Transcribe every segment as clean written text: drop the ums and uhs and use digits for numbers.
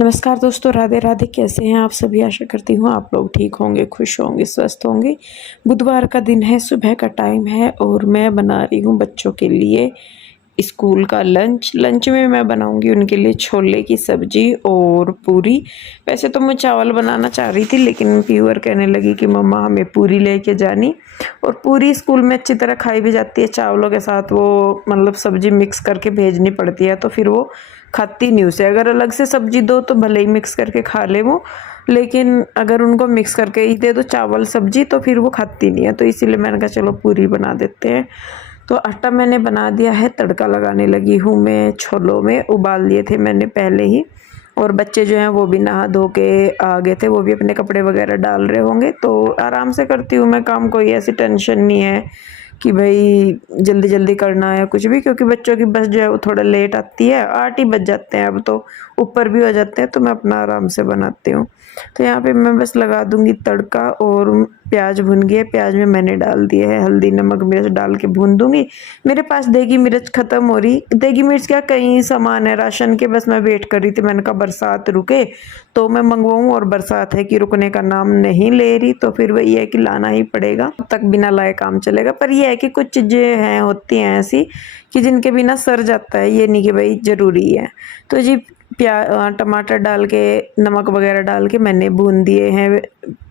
नमस्कार दोस्तों, राधे राधे। कैसे हैं आप सभी? आशा करती हूँ आप लोग ठीक होंगे, खुश होंगे, स्वस्थ होंगे। बुधवार का दिन है, सुबह का टाइम है और मैं बना रही हूँ बच्चों के लिए स्कूल का लंच में मैं बनाऊंगी उनके लिए छोले की सब्जी और पूरी। वैसे तो मैं चावल बनाना चाह रही थी, लेकिन प्यूअर कहने लगी कि मम्मा हमें पूरी लेके जानी। और पूरी स्कूल में अच्छी तरह खाई भी जाती है चावलों के साथ, वो मतलब सब्जी मिक्स करके भेजनी पड़ती है, तो फिर वो खाती नहीं उसे। अगर अलग से सब्जी दो तो भले ही मिक्स करके खा ले वो, लेकिन अगर उनको मिक्स करके ही दे दो चावल सब्जी तो फिर वो खाती नहीं है। तो इसीलिए मैंने कहा चलो पूरी बना देते हैं। तो आटा मैंने बना दिया है, तड़का लगाने लगी हूँ मैं। छोलों में उबाल लिए थे मैंने पहले ही, और बच्चे जो हैं वो भी नहा धो के आ गए थे, वो भी अपने कपड़े वगैरह डाल रहे होंगे। तो आराम से करती हूँ मैं काम, कोई ऐसी टेंशन नहीं है कि भाई जल्दी जल्दी करना है कुछ भी, क्योंकि बच्चों की बस जो है वो थोड़ा लेट आती है, 8 ही बज जाते हैं अब तो, ऊपर भी हो जाते हैं। तो मैं अपना आराम से बनाती हूँ। तो यहाँ पे मैं बस लगा दूंगी तड़का, और प्याज भुन गया, प्याज में मैंने डाल दिया है हल्दी नमक मिर्च डाल के भून दूंगी। मेरे पास देगी मिर्च खत्म हो रही, देगी मिर्च क्या कई सामान है राशन के, बस मैं वेट कर रही थी। मैंने कहा बरसात रुके तो मैं मंगवाऊँ, और बरसात है कि रुकने का नाम नहीं ले रही, तो फिर वही है कि लाना ही पड़ेगा। तब तक बिना लाए काम चलेगा। पर यह है कि कुछ चीज़ें हैं होती हैं ऐसी कि जिनके बिना सर जाता है, ये नहीं कि भाई ज़रूरी है। तो जी टमाटर डाल के नमक वगैरह डाल के मैंने भून दिए हैं,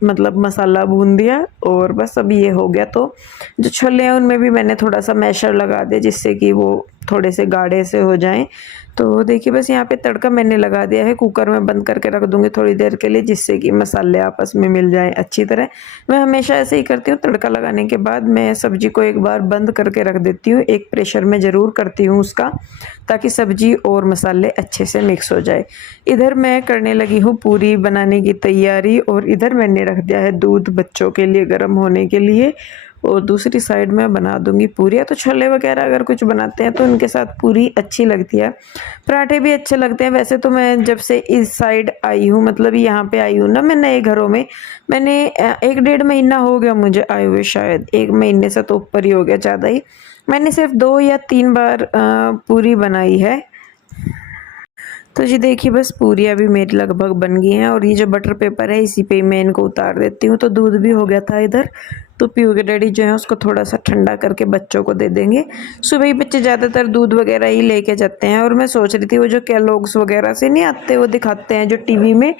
मतलब मसाला भून दिया, और बस अब ये हो गया। तो जो छोले हैं उनमें भी मैंने थोड़ा सा मैशर लगा दिया, जिससे कि वो थोड़े से गाढ़े से हो जाएं। तो देखिए बस यहाँ पे तड़का मैंने लगा दिया है, कुकर में बंद करके रख दूंगी थोड़ी देर के लिए, जिससे कि मसाले आपस में मिल जाएं अच्छी तरह। मैं हमेशा ऐसे ही करती हूँ, तड़का लगाने के बाद मैं सब्जी को एक बार बंद करके रख देती हूँ, एक प्रेशर में ज़रूर करती हूँ उसका, ताकि सब्जी और मसाले अच्छे से मिक्स हो जाए। इधर मैं करने लगी हूँ पूरी बनाने की तैयारी, और इधर मैंने रख दिया है दूध बच्चों के लिए गर्म होने के लिए, और दूसरी साइड में बना दूंगी पूरियाँ। तो छोले वगैरह अगर कुछ बनाते हैं तो उनके साथ पूरी अच्छी लगती है, पराठे भी अच्छे लगते हैं। वैसे तो मैं जब से इस साइड आई हूँ, मतलब यहाँ पे आई हूँ ना मैं नए घरों में, मैंने 1 डेढ़ महीना हो गया मुझे आए हुए, शायद 1 महीने से तो ऊपर ही हो गया, ज़्यादा ही। मैंने सिर्फ 2 या 3 बार पूरी बनाई है। तो जी देखिए बस पूरियाँ भी मेरी लगभग बन गई हैं, और ये जो बटर पेपर है इसी पे मैं इनको उतार देती हूँ। तो दूध भी हो गया था इधर, तो पीयू के डैडी जो है उसको थोड़ा सा ठंडा करके बच्चों को दे देंगे। सुबह ही बच्चे ज़्यादातर दूध वगैरह ही लेके जाते हैं, और मैं सोच रही थी वो जो कैलॉग्स वगैरह से नहीं आते, वो दिखाते हैं जो टीवी में,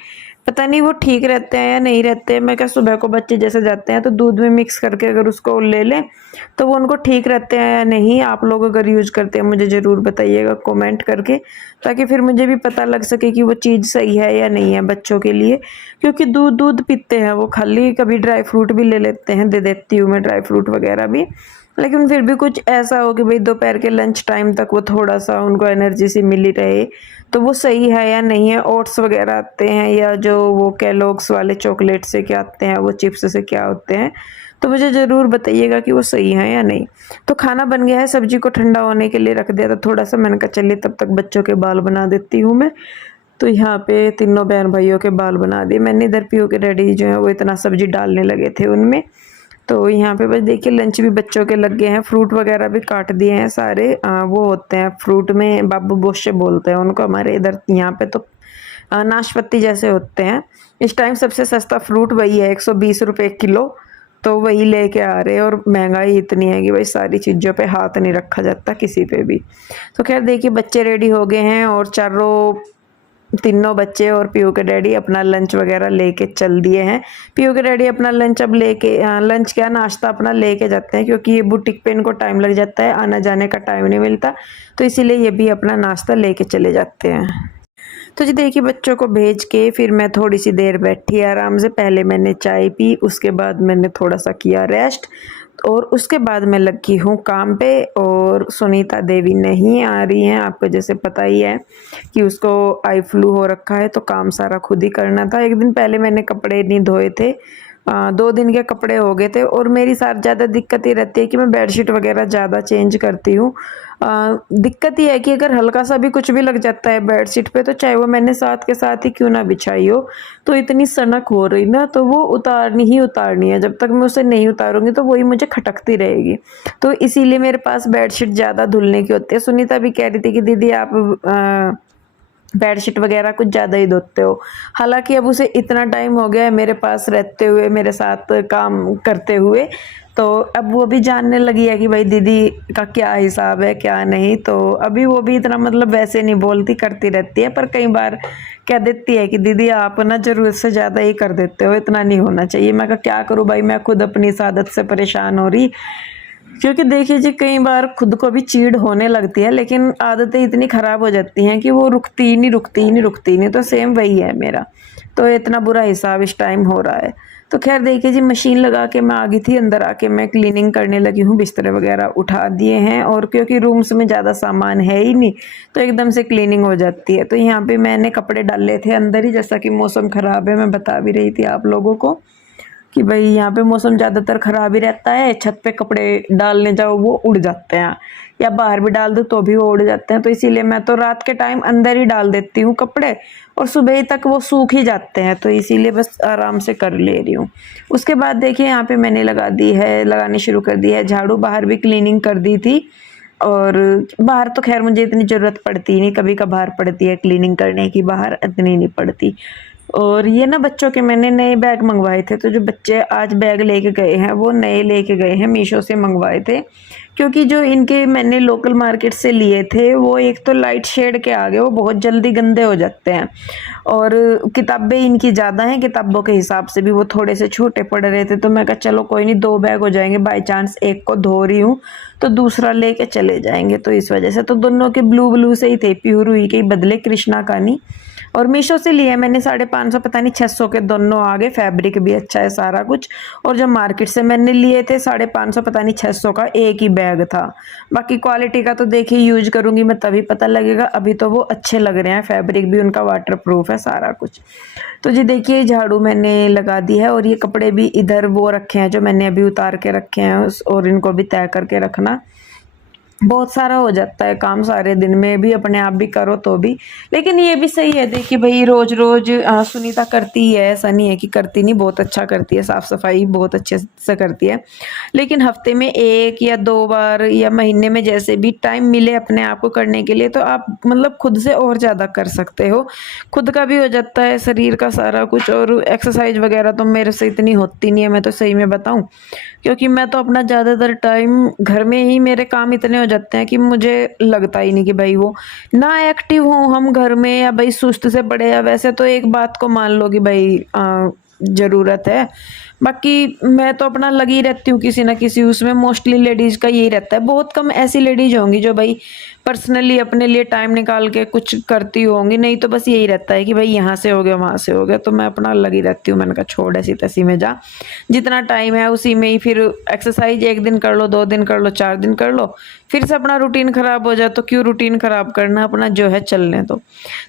पता नहीं वो ठीक रहते हैं या नहीं रहते हैं। मैं क्या, सुबह को बच्चे जैसे जाते हैं तो दूध में मिक्स करके अगर उसको ले लें तो वो उनको ठीक रहते हैं या नहीं। आप लोग अगर यूज करते हैं मुझे ज़रूर बताइएगा कमेंट करके, ताकि फिर मुझे भी पता लग सके कि वो चीज़ सही है या नहीं है बच्चों के लिए। क्योंकि दूध दूध पीते हैं वो खाली, कभी ड्राई फ्रूट भी ले लेते हैं, दे देती हूँ मैं ड्राई फ्रूट वगैरह भी। लेकिन फिर भी कुछ ऐसा हो कि भाई दोपहर के लंच टाइम तक वो थोड़ा सा उनको एनर्जी सी मिली रहे, तो वो सही है या नहीं है। ओट्स वगैरह आते हैं, या जो वो कैलॉग्स वाले चॉकलेट से क्या आते हैं, वो चिप्स से क्या होते हैं, तो मुझे ज़रूर बताइएगा कि वो सही है या नहीं। तो खाना बन गया है, सब्जी को ठंडा होने के लिए रख दिया था थोड़ा सा। मैंने कहा चलिए तब तक बच्चों के बाल बना देती हूँ मैं। तो यहाँ पे तीनों बहन भाइयों के बाल बना दिए मैंने। इधर पीयू के डैडी जो है वो इतना सब्जी डालने लगे थे उनमें। तो यहाँ पे बस देखिए लंच भी बच्चों के लग गए हैं, फ्रूट वगैरह भी काट दिए हैं सारे। वो होते हैं फ्रूट में बाबू बोशे बोलते हैं उनको हमारे इधर, यहाँ पे तो नाशपाती जैसे होते हैं। इस टाइम सबसे सस्ता फ्रूट वही है, 120 रुपये किलो। तो वही लेके आ रहे हैं, और महंगाई इतनी है कि भाई सारी चीज़ों पे हाथ नहीं रखा जाता किसी पे भी। तो खैर देखिए बच्चे रेडी हो गए हैं, और तीनों बच्चे और पीयू के डैडी अपना लंच वगैरह लेके चल दिए हैं। पीयू के डैडी अपना लंच अब लेके लंच क्या नाश्ता अपना लेके जाते हैं, क्योंकि ये बुटीक पे इनको टाइम लग जाता है, आना जाने का टाइम नहीं मिलता, तो इसीलिए ये भी अपना नाश्ता लेके चले जाते हैं। तो जी देखिए बच्चों को भेज के फिर मैं थोड़ी सी देर बैठी आराम से। पहले मैंने चाय पी, उसके बाद मैंने थोड़ा सा किया रेस्ट, और उसके बाद मैं लगी हूँ काम पे। और सुनीता देवी नहीं आ रही हैं, आपको जैसे पता ही है कि उसको आई फ्लू हो रखा है, तो काम सारा खुद ही करना था। एक दिन पहले मैंने कपड़े नहीं धोए थे, 2 दिन के कपड़े हो गए थे। और मेरी साथ ज़्यादा दिक्कत ये रहती है कि मैं बेडशीट वगैरह ज़्यादा चेंज करती हूँ। दिक्कत ये है कि अगर हल्का सा भी कुछ भी लग जाता है बेडशीट पे, तो चाहे वो मैंने साथ के साथ ही क्यों ना बिछाई हो, तो इतनी सनक हो रही ना, तो वो उतारनी ही उतारनी है। जब तक मैं उसे नहीं उतारूंगी तो वही मुझे खटकती रहेगी। तो इसीलिए मेरे पास बेडशीट ज़्यादा धुलने की होती है। सुनीता भी कह रही थी कि दीदी आप बेडशीट वगैरह कुछ ज़्यादा ही धोते हो। हालाँकि अब उसे इतना टाइम हो गया है मेरे पास रहते हुए, मेरे साथ काम करते हुए, तो अब वो भी जानने लगी है कि भाई दीदी का क्या हिसाब है, क्या नहीं। तो अभी वो भी इतना मतलब वैसे नहीं बोलती, करती रहती है, पर कई बार कह देती है कि दीदी आप ना ज़रूरत से ज़्यादा ही कर देते हो, इतना नहीं होना चाहिए। मैं कहा क्या करूँ भाई, मैं खुद अपनी इस आदत से परेशान हो रही। क्योंकि देखिए जी, कई बार खुद को भी चिढ़ होने लगती है, लेकिन आदतें इतनी ख़राब हो जाती हैं कि वो रुकती ही नहीं, रुकती ही नहीं, रुकती ही नहीं। तो सेम वही है मेरा, तो इतना बुरा हिसाब इस टाइम हो रहा है। तो खैर देखिए जी, मशीन लगा के मैं आ गई थी, अंदर आके मैं क्लीनिंग करने लगी हूँ, बिस्तर वगैरह उठा दिए हैं, और क्योंकि रूम्स में ज़्यादा सामान है ही नहीं, तो एकदम से क्लीनिंग हो जाती है। तो यहाँ पे मैंने कपड़े डाले थे अंदर ही, जैसा कि मौसम ख़राब है, मैं बता भी रही थी आप लोगों को कि भाई यहाँ पे मौसम ज़्यादातर ख़राब ही रहता है। छत पे कपड़े डालने जाओ वो उड़ जाते हैं, या बाहर भी डाल दो तो भी वो उड़ जाते हैं। तो इसीलिए मैं तो रात के टाइम अंदर ही डाल देती हूँ कपड़े, और सुबह तक वो सूख ही जाते हैं। तो इसीलिए बस आराम से कर ले रही हूँ। उसके बाद देखिए यहाँ पे मैंने लगानी शुरू कर दी है झाड़ू। बाहर भी क्लीनिंग कर दी थी, और बाहर तो खैर मुझे इतनी ज़रूरत पड़ती नहीं, कभी कभार पड़ती है क्लीनिंग करने की, बाहर इतनी नहीं पड़ती। और ये ना बच्चों के मैंने नए बैग मंगवाए थे, तो जो बच्चे आज बैग लेके गए हैं वो नए लेके गए हैं, मीशो से मंगवाए थे। क्योंकि जो इनके मैंने लोकल मार्केट से लिए थे वो एक तो लाइट शेड के आ गए, वो बहुत जल्दी गंदे हो जाते हैं, और किताबें इनकी ज़्यादा हैं, किताबों के हिसाब से भी वो थोड़े से छोटे पड़ रहे थे। तो मैं कहा चलो कोई नहीं, 2 बैग हो जाएंगे, बाई चांस एक को धो रही हूँ तो दूसरा लेके चले जाएंगे। तो इस वजह से तो दोनों के ब्लू ब्लू से ही थे, प्योर हुई के बदले कृष्णा का नहीं। और मीशो से लिए मैंने 550 पता नहीं 600 के दोनों आ गए, फैब्रिक भी अच्छा है सारा कुछ। और जो मार्केट से मैंने लिए थे 550 पता नहीं 600 का एक ही बैग था। बाकी क्वालिटी का तो देखिए यूज करूंगी मैं तभी पता लगेगा, अभी तो वो अच्छे लग रहे हैं, फैब्रिक भी उनका वाटर प्रूफ है सारा कुछ। तो जी देखिए झाड़ू मैंने लगा दी है, और ये कपड़े भी इधर वो रखे हैं जो मैंने अभी उतार के रखे हैं, और इनको भी तय करके रखना। बहुत सारा हो जाता है काम सारे दिन में भी, अपने आप भी करो तो भी। लेकिन ये भी सही है देखिए भाई, रोज रोज सुनीता करती है, ऐसा नहीं है कि करती नहीं, बहुत अच्छा करती है, साफ सफाई बहुत अच्छे से करती है। लेकिन हफ्ते में 1 या 2 बार या महीने में जैसे भी टाइम मिले अपने आप को करने के लिए, तो आप मतलब खुद से और ज़्यादा कर सकते हो। खुद का भी हो जाता है, शरीर का सारा कुछ। और एक्सरसाइज वगैरह तो मेरे से इतनी होती नहीं है, मैं तो सही में बताऊं, क्योंकि मैं तो अपना ज़्यादातर टाइम घर में ही, मेरे काम इतने हो जाते हैं कि मुझे लगता ही नहीं कि भाई वो ना एक्टिव हो हम घर में, या भाई सुस्त से पड़े। या वैसे तो एक बात को मान लो कि भाई ज़रूरत है, बाकी मैं तो अपना लगी रहती हूँ किसी ना किसी उसमें। मोस्टली लेडीज़ का यही रहता है, बहुत कम ऐसी लेडीज होंगी जो भाई पर्सनली अपने लिए टाइम निकाल के कुछ करती होंगी, नहीं तो बस यही रहता है कि भाई यहाँ से हो गया वहाँ से हो गया। तो मैं अपना लगी रहती हूँ, मैंने कहा छोड़ ऐसी तैसी में जा, जितना टाइम है उसी में ही फिर एक्सरसाइज 1 दिन कर लो, 2 दिन कर लो, 4 दिन कर लो, फिर से अपना रूटीन खराब हो जाए तो क्यों रूटीन खराब करना, अपना जो है चलने दो।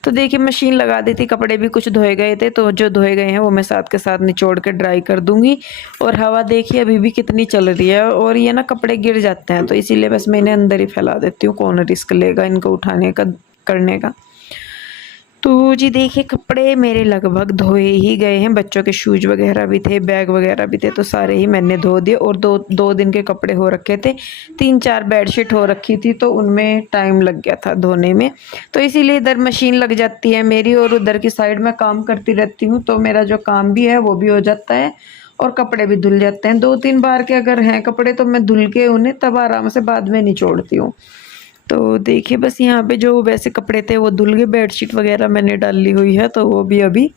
तो देखिए मशीन लगा दी थी, कपड़े भी कुछ धोए गए थे, तो जो धोए गए हैं वो मैं साथ के साथ निचोड़ के ड्राई कर दूंगी। और हवा देखिए अभी भी कितनी चल रही है, और ये ना कपड़े गिर जाते हैं, तो इसीलिए बस मैं इन्हें अंदर ही फैला देती हूँ, कौन रिस्क लेगा इनको उठाने का, करने का। तो जी देखिए कपड़े मेरे लगभग धोए ही गए हैं, बच्चों के शूज वगैरह भी थे, बैग वगैरह भी थे, तो सारे ही मैंने धो दिए। और दो दिन के कपड़े हो रखे थे, 3-4 बेडशीट हो रखी थी, तो उनमें टाइम लग गया था धोने में। तो इसीलिए इधर मशीन लग जाती है मेरी, और उधर की साइड में काम करती रहती हूँ, तो मेरा जो काम भी है वो भी हो जाता है, और कपड़े भी धुल जाते हैं। 2-3 बार के अगर हैं कपड़े तो मैं धुल के उन्हें तब आराम से बाद में निचोड़ती हूँ। तो देखिए बस यहाँ पे जो वैसे कपड़े थे वो धुल गए, बेडशीट वगैरह मैंने डाली हुई है, तो वो भी अभी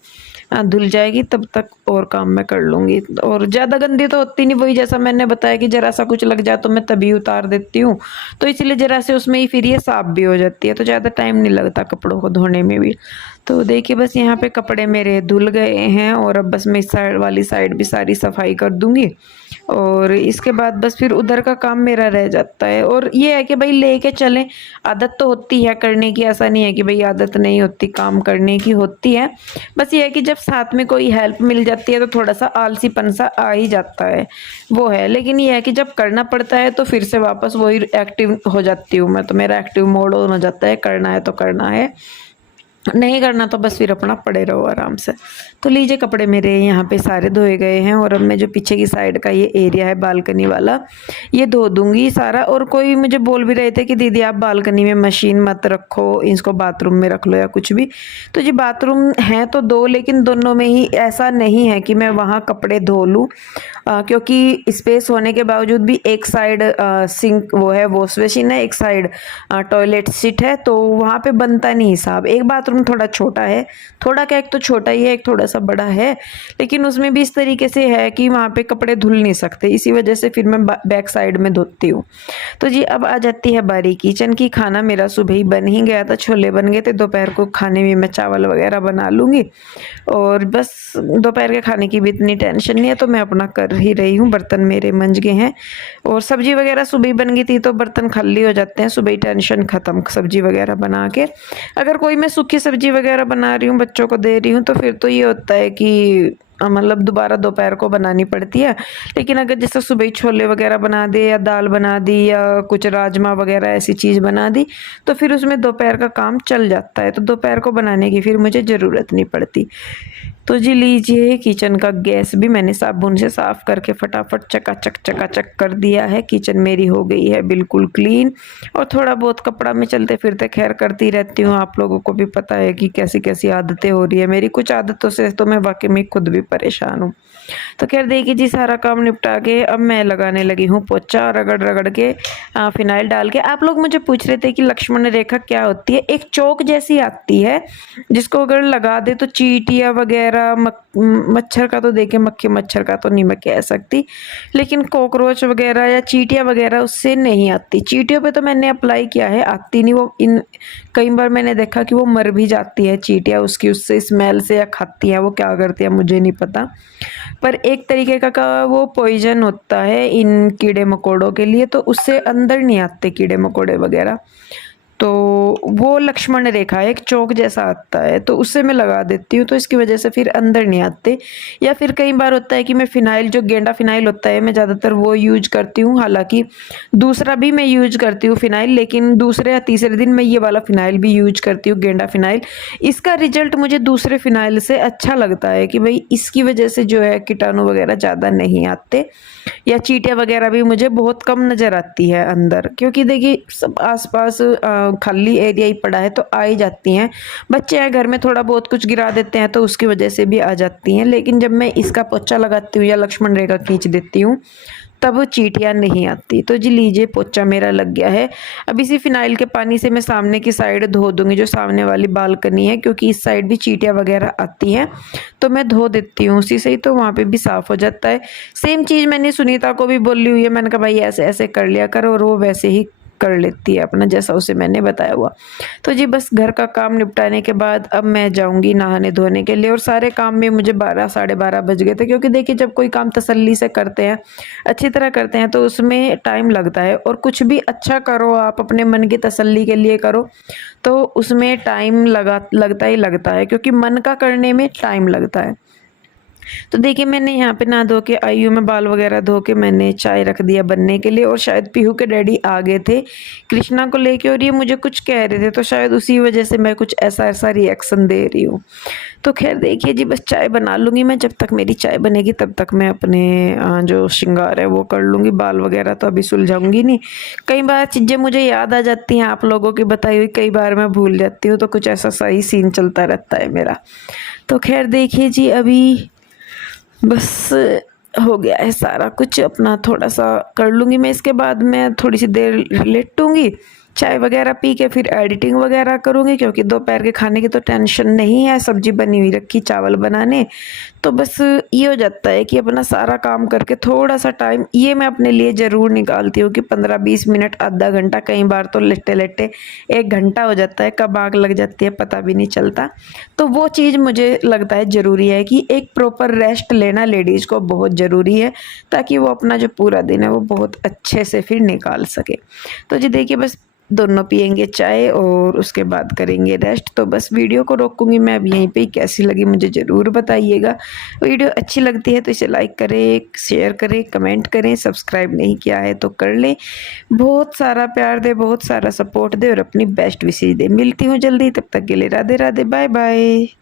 धुल जाएगी, तब तक और काम मैं कर लूँगी। और ज़्यादा गंदी तो होती नहीं, वही जैसा मैंने बताया कि ज़रा सा कुछ लग जाए तो मैं तभी उतार देती हूँ, तो इसलिए ज़रा से उसमें ही फिर ये साफ़ भी हो जाती है, तो ज़्यादा टाइम नहीं लगता कपड़ों को धोने में भी। तो देखिए बस यहाँ पे कपड़े मेरे धुल गए हैं, और अब बस मैं इस साइड वाली साइड भी सारी सफाई कर दूँगी, और इसके बाद बस फिर उधर का काम मेरा रह जाता है। और ये है कि भाई लेके चलें, आदत तो होती है करने की, ऐसा नहीं है कि भाई आदत नहीं होती, काम करने की होती है। बस ये है कि जब साथ में कोई हेल्प मिल जाती है तो थोड़ा सा आलसीपन सा आ ही जाता है, वो है। लेकिन ये है कि जब करना पड़ता है तो फिर से वापस वही एक्टिव हो जाती हूँ मैं, तो मेरा एक्टिव मोड ऑन हो जाता है, करना है तो करना है। नहीं करना तो बस फिर अपना पड़े रहो आराम से। तो लीजिए कपड़े मेरे यहाँ पे सारे धोए गए हैं और अब मैं जो पीछे की साइड का ये एरिया है बालकनी वाला, ये धो दूंगी सारा। और कोई मुझे बोल भी रहे थे कि दीदी आप बालकनी में मशीन मत रखो, इसको बाथरूम में रख लो या कुछ भी। तो जी बाथरूम है तो दो, लेकिन दोनों में ही ऐसा नहीं है कि मैं वहाँ कपड़े धो लूँ, क्योंकि स्पेस होने के बावजूद भी एक साइड सिंक वो है, वॉश बेसिन है, एक साइड टॉयलेट सीट है, तो वहाँ पे बनता नहीं हिसाब। एक बाथरूम थोड़ा छोटा है, थोड़ा क्या, एक तो छोटा ही है, एक थोड़ा सा बड़ा है, लेकिन उसमें भी इस तरीके से है कि वहाँ पे कपड़े धुल नहीं सकते, इसी वजह से फिर मैं बैक साइड में धोती हूँ। तो जी अब आ जाती है बारी किचन की। खाना मेरा सुबह ही बन ही गया था, छोले बन गए थे, दोपहर को खाने में मैं चावल वगैरह बना लूँगी और बस दोपहर के खाने की भी इतनी टेंशन नहीं है, तो मैं अपना कर ही रही हूँ। बर्तन मेरे मंज गए हैं और सब्जी वगैरह सुबह बन गई थी, तो बर्तन खाली हो जाते हैं सुबह, टेंशन खत्म सब्जी वगैरह बना के। अगर कोई मैं सूखी सब्जी वगैरह बना रही हूँ, बच्चों को दे रही हूँ, तो फिर तो ये होता है कि मतलब दोबारा दोपहर को बनानी पड़ती है। लेकिन अगर जैसे सुबह छोले वगैरह बना दे या दाल बना दी या कुछ राजमा वगैरह ऐसी चीज़ बना दी, तो फिर उसमें दोपहर का काम चल जाता है, तो दोपहर को बनाने की फिर मुझे ज़रूरत नहीं पड़ती। तो जी लीजिए किचन का गैस भी मैंने साबुन से साफ करके फटाफट चकाचक कर दिया है। किचन मेरी हो गई है बिल्कुल क्लीन। और थोड़ा बहुत कपड़ा में चलते फिरते खैर करती रहती हूँ, आप लोगों को भी पता है कि कैसी कैसी आदतें हो रही है मेरी। कुछ आदतों से तो मैं वाकई में खुद भी परेशान हूँ। तो खैर देखिए जी सारा काम निपटा के अब मैं लगाने लगी हूँ पोछा, रगड़ रगड़ के फिनाइल डाल के। आप लोग मुझे पूछ रहे थे कि लक्ष्मण रेखा क्या होती है। एक चौक जैसी आती है जिसको अगर लगा दे तो चींटियाँ वगैरह, मच्छर का तो देखे, मक्खी मच्छर का तो नहीं मैं कह सकती, लेकिन कॉकरोच वगैरह या चींटियाँ वगैरह उससे नहीं आती। चींटियों पे तो मैंने अप्लाई किया है, आती नहीं वो। इन कई बार मैंने देखा कि वो मर भी जाती है चींटियाँ उसकी उससे स्मेल से, या खाती हैं, वो क्या करती है मुझे नहीं पता। पर एक तरीके का वो पॉइजन होता है इन कीड़े मकोड़ों के लिए, तो उससे अंदर नहीं आते कीड़े मकोड़े वगैरह। तो वो लक्ष्मण रेखा एक चौक जैसा आता है, तो उससे मैं लगा देती हूँ, तो इसकी वजह से फिर अंदर नहीं आते। या फिर कई बार होता है कि मैं फिनाइल, जो गेंडा फिनाइल होता है, मैं ज़्यादातर वो यूज करती हूँ। हालांकि दूसरा भी मैं यूज करती हूँ फिनाइल, लेकिन दूसरे या तीसरे दिन मैं ये वाला फिनाइल भी यूज करती हूँ, गेंडा फिनाइल। इसका रिजल्ट मुझे दूसरे फिनाइल से अच्छा लगता है कि भाई इसकी वजह से जो है कीटाणु वगैरह ज़्यादा नहीं आते, या चींटियाँ वगैरह भी मुझे बहुत कम नज़र आती है अंदर। क्योंकि देखिए सब आसपास खाली एरिया ही पड़ा है, तो आ ही जाती हैं। बच्चे हैं घर में, थोड़ा बहुत कुछ गिरा देते हैं, तो उसकी वजह से भी आ जाती हैं। लेकिन जब मैं इसका पोछा लगाती हूँ या लक्ष्मण रेखा खींच देती हूँ, तब चींटियाँ नहीं आती। तो जी लीजिए पोछा मेरा लग गया है। अब इसी फिनाइल के पानी से मैं सामने की साइड धो दूंगी, जो सामने वाली बालकनी है, क्योंकि इस साइड भी चींटियाँ वगैरह आती हैं, तो मैं धो देती हूँ उसी से ही, तो वहाँ पे भी साफ हो जाता है। सेम चीज़ मैंने सुनीता को भी बोली हुई है, मैंने कहा भाई ऐसे ऐसे कर लिया कर, और वो वैसे ही कर लेती है अपना, जैसा उसे मैंने बताया हुआ। तो जी बस घर का काम निपटाने के बाद अब मैं जाऊंगी नहाने धोने के लिए। और सारे काम में मुझे 12 साढ़े 12 बज गए थे, क्योंकि देखिए जब कोई काम तसल्ली से करते हैं, अच्छी तरह करते हैं, तो उसमें टाइम लगता है। और कुछ भी अच्छा करो, आप अपने मन की तसल्ली के लिए करो, तो उसमें टाइम लगता ही लगता है, क्योंकि मन का करने में टाइम लगता है। तो देखिए मैंने यहाँ पे नहा धो के आई हूँ, मैं बाल वगैरह धो के मैंने चाय रख दिया बनने के लिए। और शायद पीहू के डैडी आ गए थे कृष्णा को लेके, और ये मुझे कुछ कह रहे थे, तो शायद उसी वजह से मैं कुछ ऐसा ऐसा रिएक्शन दे रही हूँ। तो खैर देखिए जी बस चाय बना लूँगी मैं। जब तक मेरी चाय बनेगी तब तक मैं अपने जो श्रृंगार है वो कर लूँगी। बाल वगैरह तो अभी सुलझाऊंगी नहीं, कई बार चीज़ें मुझे याद आ जाती हैं आप लोगों की बताई हुई, कई बार मैं भूल जाती हूँ, तो कुछ ऐसा सही सीन चलता रहता है मेरा। तो खैर देखिए जी अभी बस हो गया है सारा कुछ, अपना थोड़ा सा कर लूँगी मैं। इसके बाद मैं थोड़ी सी देर लेटूँगी, चाय वगैरह पी के फिर एडिटिंग वगैरह करूँगी, क्योंकि दोपहर के खाने की तो टेंशन नहीं है, सब्जी बनी हुई रखी, चावल बनाने। तो बस ये हो जाता है कि अपना सारा काम करके थोड़ा सा टाइम ये मैं अपने लिए ज़रूर निकालती हूँ कि 15-20 मिनट, आधा घंटा, कई बार तो लेटे लेटे 1 घंटा हो जाता है, कब आग लग जाती है पता भी नहीं चलता। तो वो चीज़ मुझे लगता है ज़रूरी है कि एक प्रॉपर रेस्ट लेना लेडीज़ को बहुत ज़रूरी है, ताकि वो अपना जो पूरा दिन है वो बहुत अच्छे से फिर निकाल सके। तो जी देखिए बस दोनों पियेंगे चाय और उसके बाद करेंगे रेस्ट। तो बस वीडियो को रोकूंगी मैं अब यहीं पे। कैसी लगी मुझे ज़रूर बताइएगा। वीडियो अच्छी लगती है तो इसे लाइक करें, शेयर करें, कमेंट करें। सब्सक्राइब नहीं किया है तो कर लें। बहुत सारा प्यार दे, बहुत सारा सपोर्ट दे और अपनी बेस्ट विशेष दे। मिलती हूँ जल्दी, तब तक के लिए राधे राधे, बाय बाय।